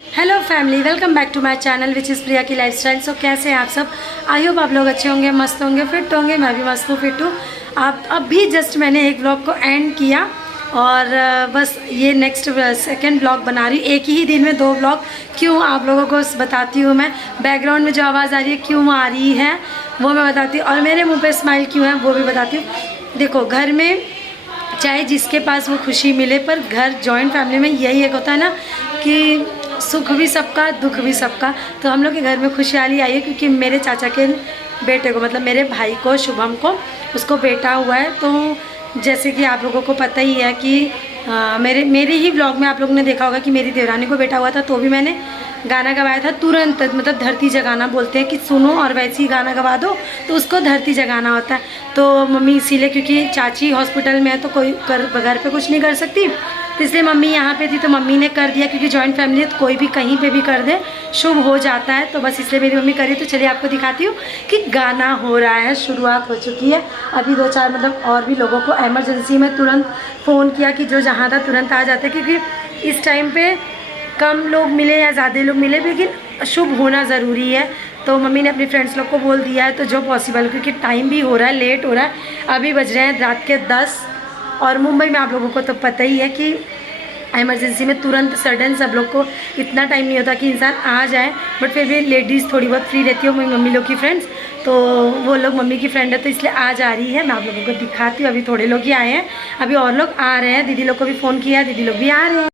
Hello family, welcome back to my channel which is Priya की lifestyle. सो कैसे हैं आप सब? आई होप आप लोग अच्छे होंगे, मस्त होंगे, फिट होंगे। मैं भी मस्त हूँ, फिट हूँ। आप अभी जस्ट मैंने एक ब्लॉग को एंड किया और बस ये नेक्स्ट सेकंड ब्लॉग बना रही हूँ। एक ही दिन में 2 ब्लॉग क्यों, आप लोगों को बताती हूँ मैं। बैकग्राउंड में जो आवाज़ आ रही है क्यों आ रही है वो मैं बताती हूँ, और मेरे मुँह पर स्माइल क्यों है वो भी बताती हूँ। देखो, घर में चाहे जिसके पास वो खुशी मिले, पर घर जॉइंट फैमिली में यही एक होता है ना कि सुख भी सबका, दुख भी सबका। तो हम लोग के घर में खुशहाली आई है क्योंकि मेरे चाचा के बेटे को, मतलब मेरे भाई को, शुभम को, उसको बेटा हुआ है। तो जैसे कि आप लोगों को पता ही है कि मेरे ही ब्लॉग में आप लोगों ने देखा होगा कि मेरी देवरानी को बेटा हुआ था, तो भी मैंने गाना गवाया था तुरंत। मतलब धरती जगाना बोलते हैं कि सुनो और वैसे ही गाना गवा दो, तो उसको धरती जगाना होता है। तो मम्मी इसीलिए, क्योंकि चाची हॉस्पिटल में है तो कोई घर पे कुछ नहीं कर सकती, तो इसलिए मम्मी यहाँ पे थी तो मम्मी ने कर दिया। क्योंकि जॉइंट फैमिली है तो कोई भी कहीं पे भी कर दे शुभ हो जाता है, तो बस इसलिए मेरी मम्मी करी। तो चलिए आपको दिखाती हूँ कि गाना हो रहा है, शुरुआत हो चुकी है। अभी 2-4 मतलब और भी लोगों को इमरजेंसी में तुरंत फ़ोन किया कि जो जहाँ था तुरंत आ जाते, क्योंकि इस टाइम पे कम लोग मिले या ज़्यादा लोग मिले, लेकिन शुभ होना ज़रूरी है। तो मम्मी ने अपने फ्रेंड्स लोग को बोल दिया है तो जो पॉसिबल, क्योंकि टाइम भी हो रहा है, लेट हो रहा है। अभी बज रहे हैं रात के 10, और मुंबई में आप लोगों को तो पता ही है कि इमरजेंसी में तुरंत सडन सब लोग को इतना टाइम नहीं होता कि इंसान आ जाए, बट फिर भी लेडीज़ थोड़ी बहुत फ्री रहती है, मेरी मम्मी लोग की फ्रेंड्स, तो वो लोग मम्मी की फ्रेंड है तो इसलिए आ जा रही है। मैं आप लोगों को दिखाती हूँ। अभी थोड़े लोग ही आए हैं, अभी और लोग आ रहे हैं। दीदी लोग को भी फ़ोन किया है, दीदी लोग भी आ रहे हैं।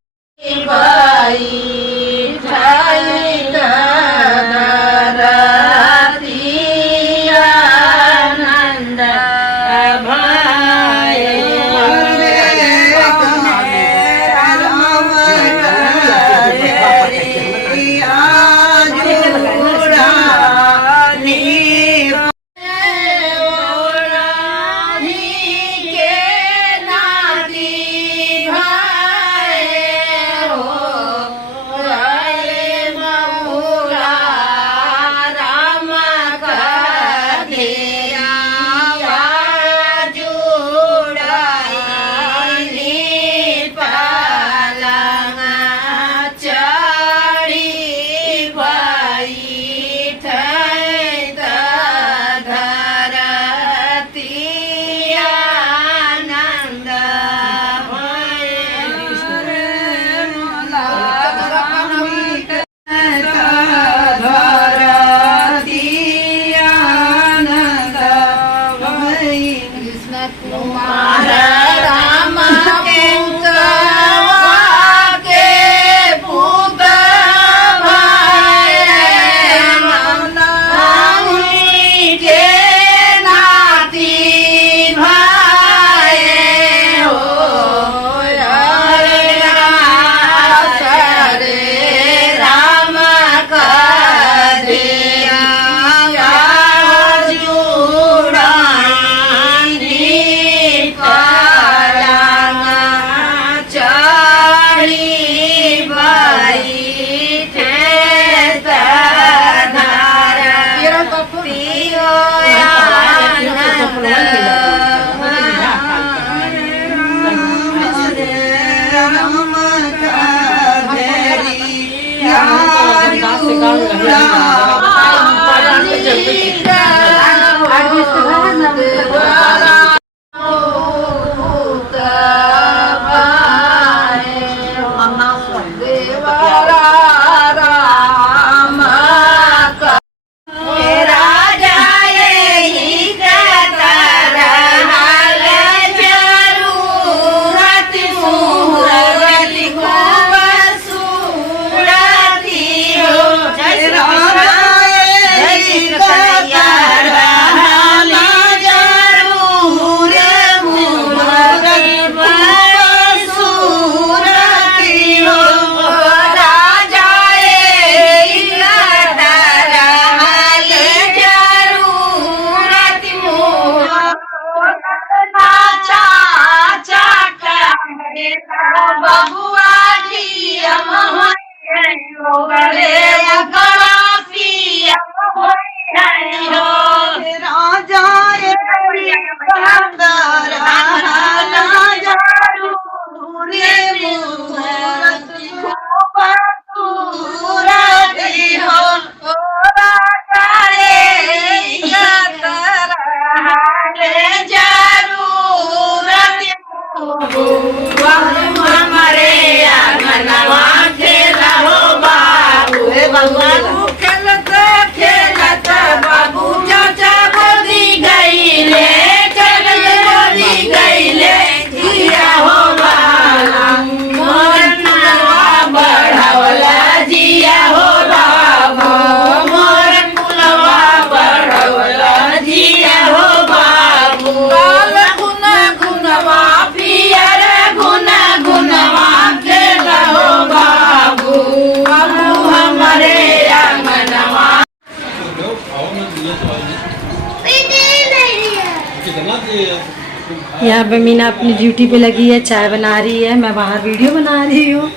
यहाँ पे मीना अपनी ड्यूटी पे लगी है, चाय बना रही है, मैं बाहर वीडियो बना रही हूँ।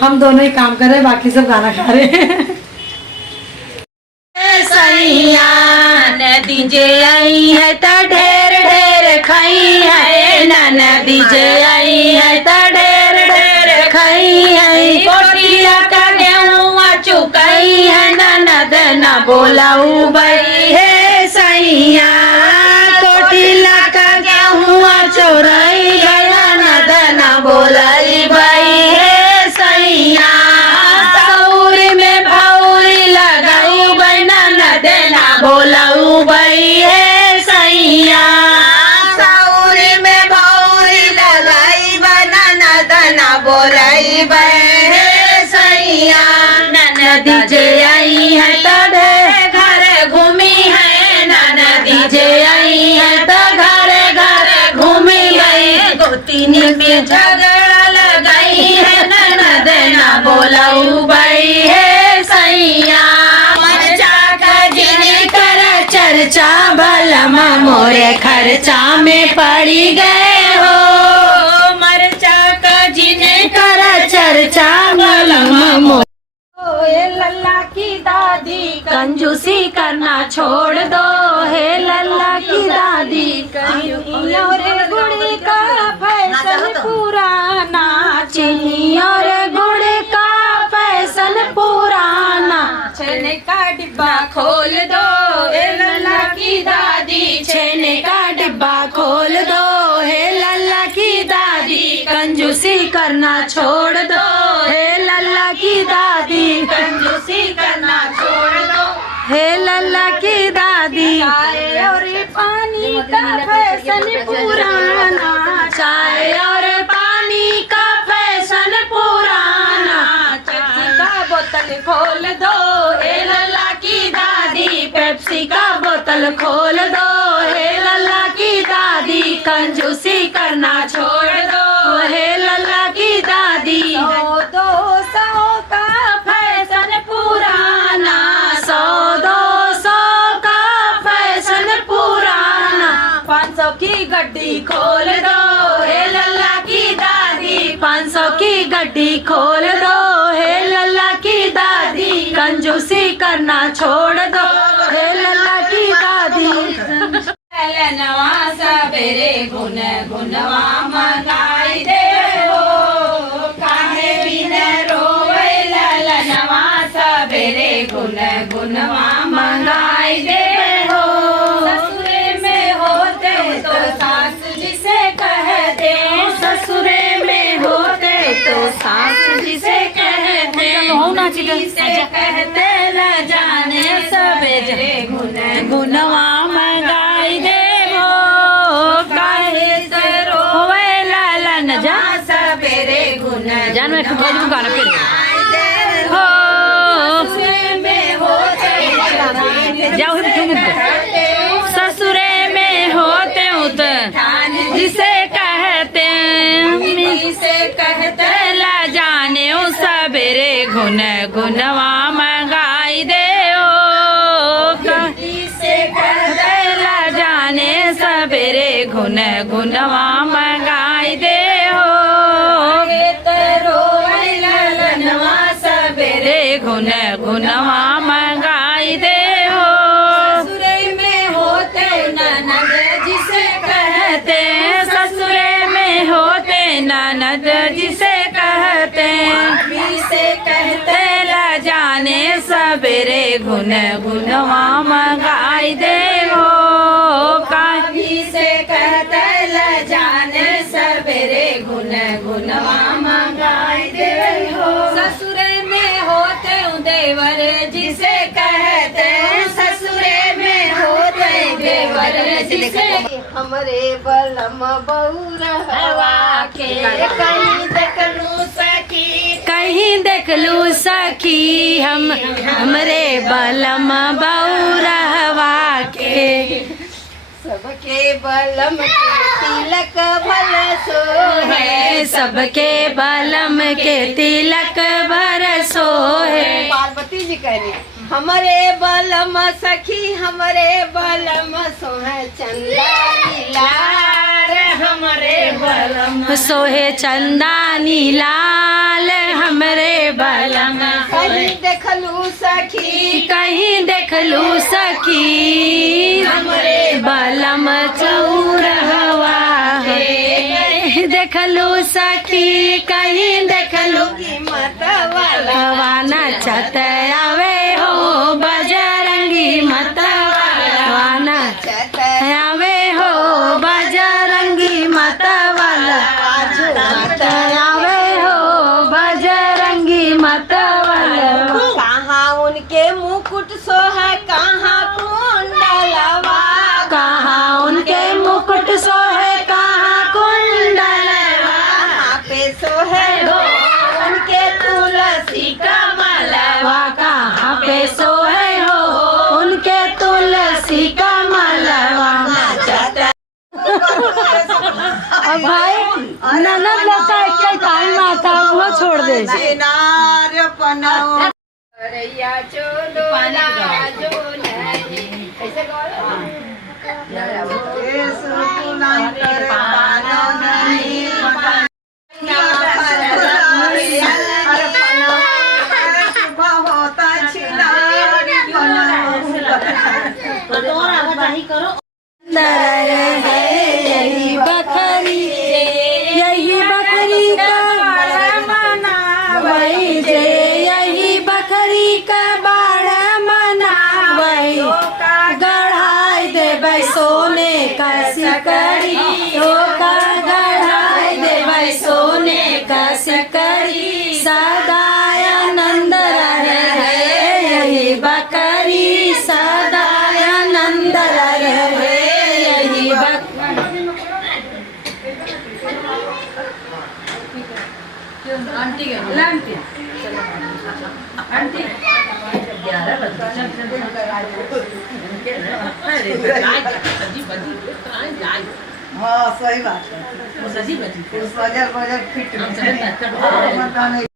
हम दोनों ही काम कर रहे हैं, बाकी सब गाना खा रहे हैं। नदी जे आई है तो ढेर ढेर खाई है, नदी जे आई है तो ढेर ढेर खाई है। कोटिया का गेहूँ चुकाई है, ननद न बोलाऊ बई है सैया। कोटिला का गेहूँ चोराई गया, ननद न बोलाई बई है सैया। सौरी में भौरी लगाई बई, ननद न बोलाऊ बई है सैया। सौरी में भौरी लगाई बई, ननद न बोलाई बई है सैया। ननदी जे आई है तो घरे घूमी है, ननदी जे आई है तो घरे घरे घूमी गई। गोतिनी में झगड़ा लगाई है, ननद न बोलाऊ बई है सैया। मरचा का जिने कर चर्चा, भलमा मोरे खर्चा में पड़ी गए हो। मरचा का जिने कर चर्चा, भलमा मोरे लल्ला की दादी कंजूसी करना छोड़ दो, हे लल्ला की दादी कंजूसी। और गुड़ का फैशन पुराना, चीनी और गुड़ का फैशन पुराना। छेने का डिब्बा खोल दो, हे लल्ला की दादी छेने का डिब्बा खोल दो, हे लल्ला की दादी कंजूसी करना छोड़ दो, हे लल्ला की दादी कंजूसी करना छोड़ दो, हे लल्ला की दादी। चाय और पानी का फैशन पुराना, चाय और पानी का फैशन पुराना। पेप्सी का बोतल खोल दो, हे लल्ला की दादी पेप्सी का बोतल खोल दो, हे लल्ला की दादी कंजूसी करना छोड़ दो, हे लल्ला की दादी। 100-200 का फैशन पुराना, 100-200 का फैशन पुराना। 500 की गड्डी खोल दो, हे लल्ला की दादी 500 की गड्डी खोल दो, हे लल्ला की दादी कंजूसी करना छोड़ दो, हे लल्ला की दादी। नवा सबेरे गुन गुनवा मंगाई दे हो, काहे बिन रोवे ललनवा सबेरे गुन गुनवा मंगाई दे हो। ससुरे में होते तो सास जी से कहते, ससुरे में होते तो सास जी से कहते, जी से कहते न जाने सबेरे गुन गुनवा मंगाई दे हो, काहे से रोवे ललन जा सबेरे गुन जान में खुद को गाना फिर हो। ससुरे में होते जाओ ससुरे में होते तो जिसे कहते से कहते ला जाने सबेरे गुन गुनवा मंगाई दे से कहते ला जाने सबेरे गुन गुनवा मंगाई दे हो। ललनवा सबेरे गुन गुनवा मंगाई दे हो। ससुरे में होते ननद जिसे कहते, ससुरे में होते ननद जिसे कहते, से कहते ला जाने सबेरे गुन गुनवा मंगाई दे हो, काभी से कहते ला जाने सबेरे गुन गुनवा मंगाई दे हो। ससुरे में होते देवर जिसे कहते, ससुरे में होते देवर जिसे हमरे बलम बहुरहवा के कहीं देखलू सखी, कहीं देखलू सखी हम हमरे बलम बहुरहवा के। सबके बलम के तिलक भल सो है, सबके बलम के तिलक भर सो है। पार्वती जी कहनी हमारे बलम सखी हमारे बलम सोहे चंदा नीलाल हमारे बलम सोहे चंदानी लाल हमरे बलम कहीं देखलू सखी कहीं देखलू सखी हमरे बलम चौरहवा है देखलू सखी कहीं देखलू मत वाला वाना चत आवे हो बजरंगी मतवाना आवे हो बजरंगी मतवाला आवे हो बजरंगी मतवाला कहाँ उनके मुकुट सोहे कहाँ कुंडलवा कहाँ उनके मुकुट सोहे कहाँ कुंडलवा कहाँ पे सोहे हो उनके तुलसी कमलवा कहाँ पे सोहे हो उनके तुलसी कमलवा अब भाई ननद लगता है क्या टाइम आता वो छोड़ दे रैया चोदोला जोलरी ऐसे यही बकरी का वही जे यही बकरी का बाड़ा मना वही गढ़ाई दे सोने का सिकड़ी का गढ़ाई दे सोने का सिकड़ी सदाय आनंद रहे यही बकरी सदाय आनंद रहे यही आंटी आंटी आंटी 11 हाँ सही बात है। सजी बजी बजट फिट